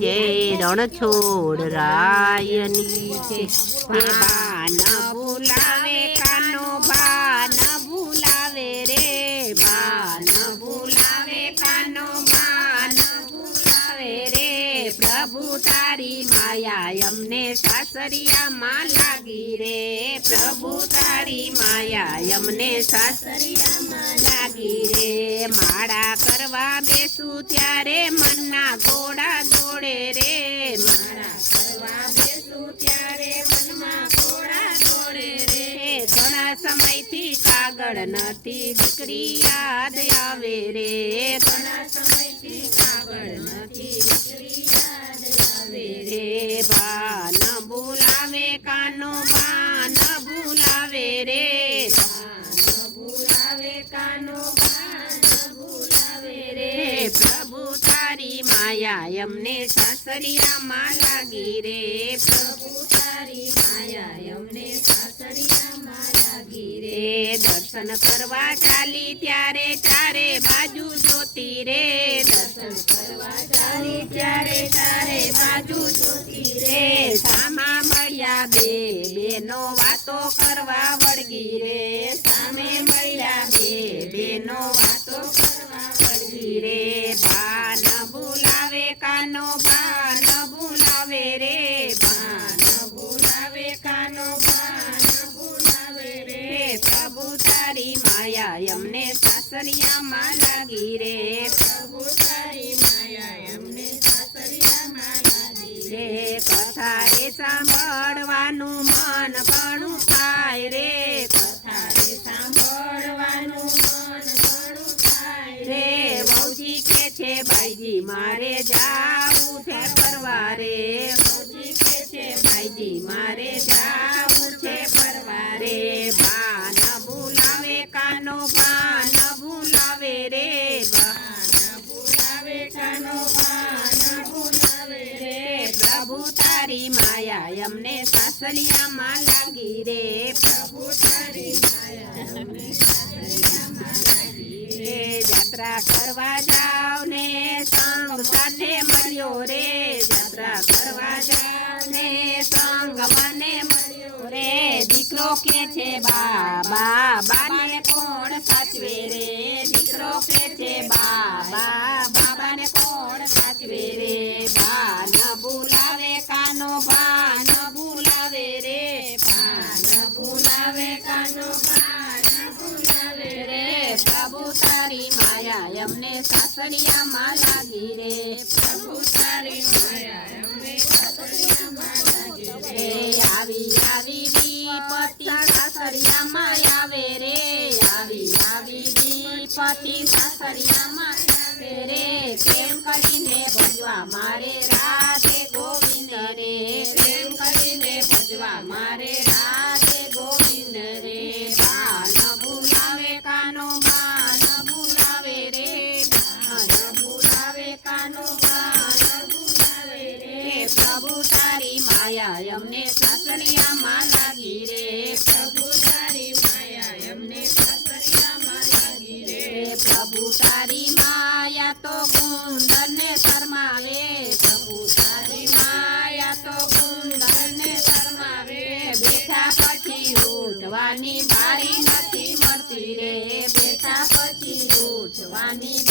જય રણછોડ રાયની છે. હે ભૂલાવે, કાનો બાન ભૂલાવે રે. બાન ભૂલાવે, કાનો બાન ભૂલાવે રે. પ્રભુ તારી માયા અમને સાસરિયામાં લાગી રે. પ્રભુ તારી માયા અમને સાસરિયામાં માળા કરવા બેસું ત્યારે મનના ઘોડા દોડે રે. ઘણા સમયથી કાગળ નથી, દીકરી યાદ આવે રે. રે. બા ન ભૂલાવે, કાનો બા ન ભૂલાવે રે. માયા અમને સાસરિયામાં લાગી રે. પ્રભુ તારી માયા અમને સાસરિયામાં લાગી રે દર્શન કરવા ચાલી ત્યારે ચારે બાજુ જોતી રે. દર્શન કરવા ચાલી ત્યારે ચારે બાજુ જોતી રે. સામા મળ્યા બે બેનો વાતો કરવા કાનો બા ન રે બા ન કાનો બા ન રે. પ્રભુ તારી માયા અમને સાસરિયામાં લાગી રે. પ્રભુ તારી માયા અમને સાસરિયામાં લાગી રે. કથા રે સાંભળવાનું મન ઘણું થાય રે. કથા રે સાંભળવાનું મન ઘણું થાય રે. વહુજી કે છે ભાઈજી મારે છે ફરવા રે. કે છે ભાઈજી મારે જાવું સાસલિયામાં લાગી રે, પ્રભુ રે જાત્રા કરવા જાવ ને સંગ સાથે મળ્યો રે. જાત્રા કરવા જાવ ને સંગ મને મળ્યો રે. દીકરો કે છે, બાબા, બાને કોણ સાચવે રે? દીકરો કે છે, બાબા કાનો પ્રભુ તારી માયા અમને સાસરિયામાં લાગી રે. પ્રભુ તારી માયા અમને સાસરિયામાં લાગી રે. આવી આવી વિપત્તિ સાસરિયામાં આવે રે. આવી આવી વિપત્તિ સાસરિયામાં આવે રે. કેમ કરીને ભજવા મારે માયા અમને સાસરિયામાં લાગી રે. પ્રભુ તારી માયા અમને સાસરિયામાં લાગી રે. પ્રભુ તારી માયા તો કુંદરને શરમાવે. પ્રભુ તારી માયા તો કુંદરને શરમાવે. બેઠા પછી ઉઠવાની બારી નથી મળતી રે. બેઠા પછી ઉઠવાની